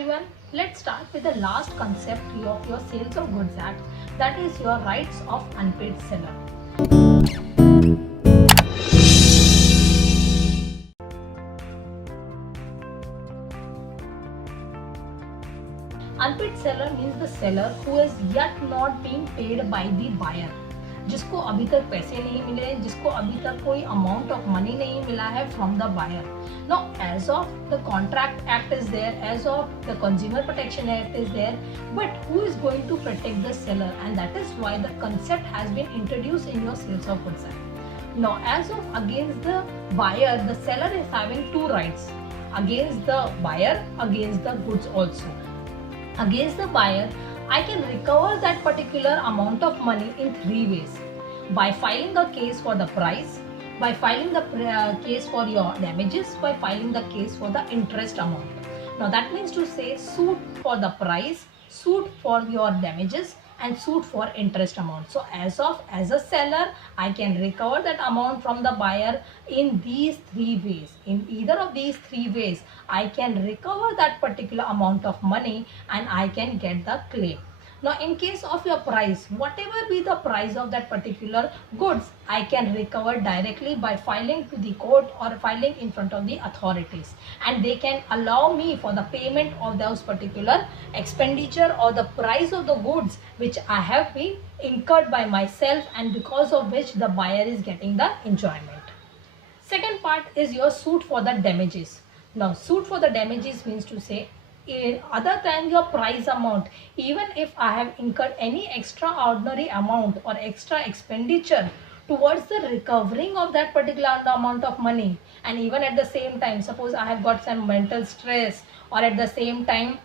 everyone. Let's start with the last concept of your Sales of Goods Act, that is your rights of unpaid seller. Unpaid seller means the seller who is yet not being paid by the buyer. जिसको अभी तक पैसे नहीं मिले, जिसको अभी तक कोई अमाउंट ऑफ मनी नहीं मिला है from the buyer. Now, as of the Contract Act is there, as of the Consumer Protection Act is there, but who is going to protect the seller? And that is why the concept has been introduced in your Sales of Goods Act. Now, as of against the buyer, the seller is having two rights: against the buyer, against the goods also. Against the buyer, I can recover that particular amount of money in three ways: by filing a case for the price, by filing the case for your damages, by filing the case for the interest amount. Now that means to say suit for the price, suit for your damages, and suit for interest amount. So as a seller, I can recover that amount from the buyer in these three ways. In either of these three ways, I can recover that particular amount of money and I can get the claim. Now in case of your price, whatever be the price of that particular goods, I can recover directly by filing to the court or filing in front of the authorities, and they can allow me for the payment of those particular expenditure or the price of the goods which I have been incurred by myself, and because of which the buyer is getting the enjoyment. Second part is your suit for the damages. Now suit for the damages means to say, other than your price amount, even if I have incurred any extraordinary amount or extra expenditure towards the recovering of that particular amount of money, and even at the same time, suppose I have got some mental stress, or at the same time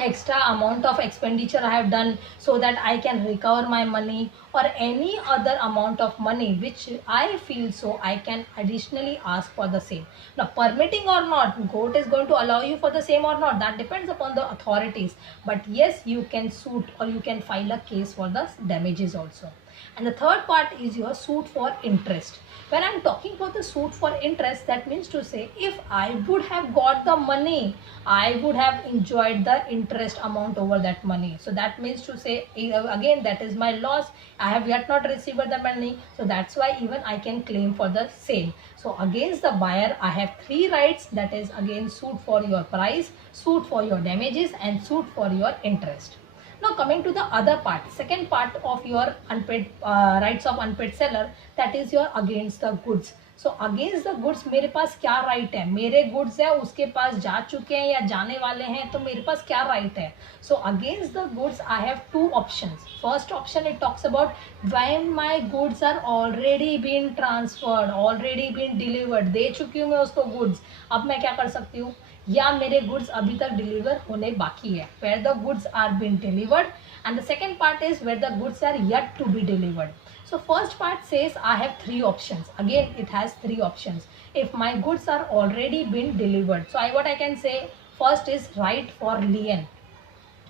extra amount of expenditure I have done so that I can recover my money, or any other amount of money which I feel so I can additionally ask for the same. Now permitting or not, court is going to allow you for the same or not, that depends upon the authorities, but yes, you can suit or you can file a case for the damages also. And the third part is your suit for interest. When I'm talking about the suit for interest, that means to say, if I would have got the money, I would have enjoyed the interest amount over that money. So that means to say, again, that is my loss. I have yet not received the money. So that's why even I can claim for the same. So against the buyer, I have three rights. That is again suit for your price, suit for your damages, and suit for your interest. Now coming to the other part, second part of your unpaid rights of unpaid seller, that is your against the goods. So against the goods मेरे पास क्या right है? मेरे goods है, उसके पास जा चुके हैं या जाने वाले हैं, तो मेरे पास क्या राइट है? So against the goods I have two options. First option, it talks about when my goods are already been transferred, already been delivered, दे चुकी हूँ मैं उसको goods, अब मैं क्या कर सकती हूँ? या मेरे गुड्स अभी तक डिलीवर होने बाकी है, where the goods are been delivered. And the second part is where the goods are yet to be delivered. So first part says I have three options. Again, it has three options. If my goods are already been delivered, so what I can say, first is right for lien.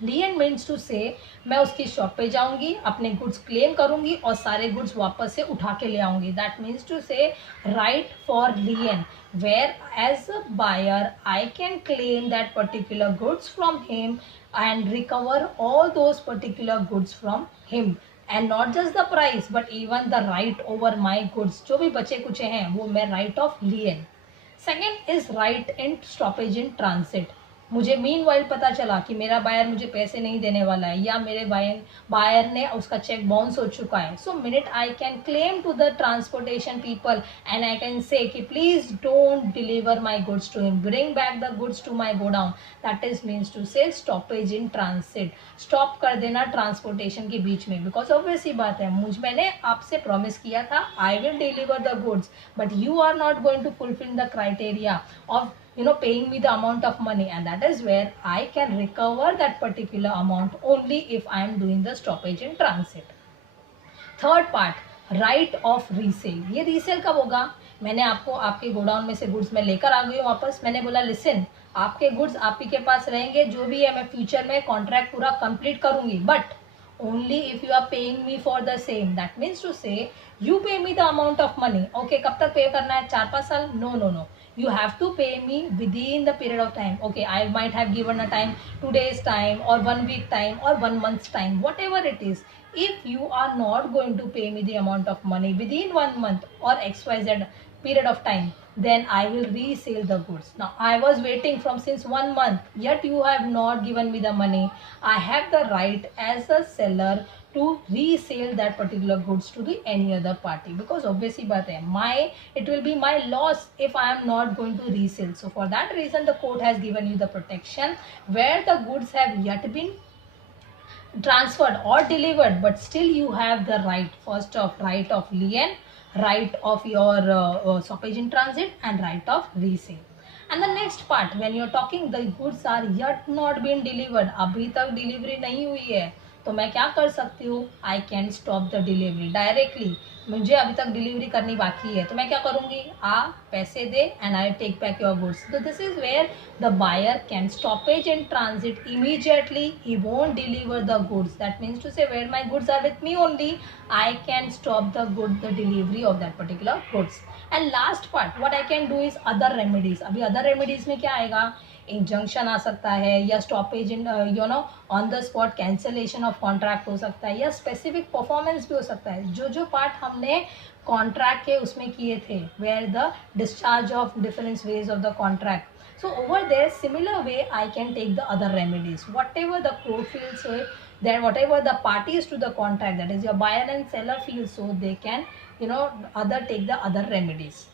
Lien means to say, मैं उसकी shop पे जाऊंगी, अपने goods claim करूंगी और सारे goods वापस से उठा के ले आऊंगी. That means to say right for lien, where as a buyer I can claim that particular goods from him and recover all those particular goods from him, and not just the price but even the right over my goods, जो भी बचे कुचे हैं वो मैं right of lien. Second is right in stoppage in transit. मुझे meanwhile पता चला कि मेरा बायर मुझे पैसे नहीं देने वाला है, या मेरे बायर ने उसका चेक बाउंस हो चुका है. So minute I can claim to the transportation people and I can say कि please don't deliver my goods to him, bring back the goods to my godown. That is means to say stoppage in transit, stop कर देना transportation के बीच में. Because obvious ही बात है, मैंने आपसे promise किया था I will deliver the goods, but you are not going to fulfil the criteria of paying me the amount of money, and that is where I can recover that particular amount only if I am doing the stoppage in transit. Third part, right of resale. ये resale कब होगा? मैंने आपको आपके godown में से goods में लेकर आ गई हूँ वापस, मैंने बोला लिसन, आपके गुड्स आप ही के पास रहेंगे, जो भी है मैं फ्यूचर में कॉन्ट्रैक्ट पूरा कंप्लीट करूंगी, but only if you are paying me for the same. That means to say you pay me the amount of money. Okay, कब तक पे करना है? 4-5 साल? No. you have to pay me within the period of time. Okay, I might have given a time, 2 days time or 1 week time or 1 month's time, whatever it is. If you are not going to pay me the amount of money within 1 month or xyz period of time, then I will resell the goods. Now I was waiting from since 1 month, yet you have not given me the money. I have the right as a seller to resell that particular goods to the any other party, because obviously बात है, my it will be my loss if I am not going to resell. So for that reason the court has given you the protection where the goods have yet been transferred or delivered, but still you have the right, first of right of lien, right of your stoppage in transit, and right of resale. And the next part, when you're talking the goods are yet not been delivered, अभी तक delivery नहीं हुई है, तो मैं क्या कर सकती हूँ, I can stop the delivery directly. मुझे अभी तक डिलीवरी करनी बाकी है, तो मैं क्या करूँगी, पैसे दे and I take back your goods. तो this is where the buyer can stoppage in transit immediately. He won't deliver the goods. That means to say where my goods are with me only, I can stop the delivery of that particular goods. And last part, what I can do is other remedies. अभी other remedies में क्या आएगा, injunction आ सकता है, या stoppage in on the spot cancellation of contract हो सकता है, या स्पेसिफिक परफॉर्मेंस भी हो सकता है. जो पार्ट हमने कॉन्ट्रैक्ट के उसमें किए थे, where the discharge of different ways of the contract. So over there, similar way, I can take the other remedies. Whatever the court feels so, that whatever the parties to the contract, that is your buyer and seller feel so, they can take the other remedies.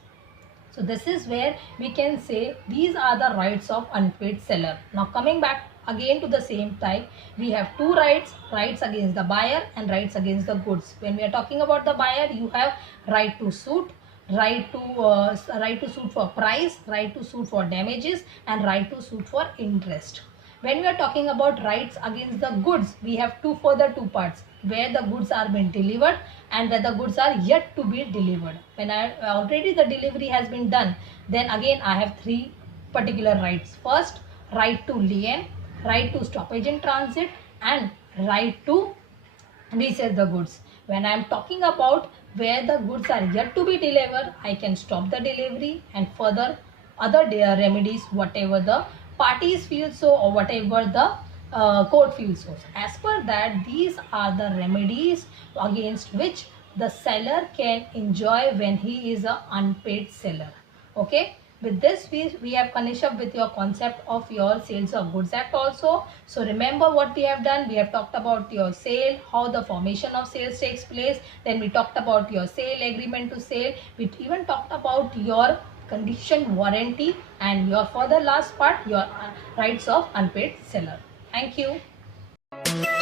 So this is where we can say these are the rights of unpaid seller. Now coming back again to the same type, we have two rights against the buyer and rights against the goods. When we are talking about the buyer, you have right to suit, right to suit for price, right to suit for damages, and right to suit for interest. When we are talking about rights against the goods, we have two parts, where the goods are being delivered and where the goods are yet to be delivered. When already the delivery has been done, then again I have three particular rights. First, right to lien, right to stoppage in transit, and right to resell the goods. When I am talking about where the goods are yet to be delivered, I can stop the delivery and further other remedies, whatever the parties feel so, or whatever the court feels so. As per that, these are the remedies against which the seller can enjoy when he is a unpaid seller. Okay. With this, we have finished up with your concept of your Sales of Goods Act also. So remember what we have done. We have talked about your sale, how the formation of sales takes place. Then we talked about your sale, agreement to sale. We even talked about your condition warranty, and your further last part, your rights of unpaid seller. Thank you.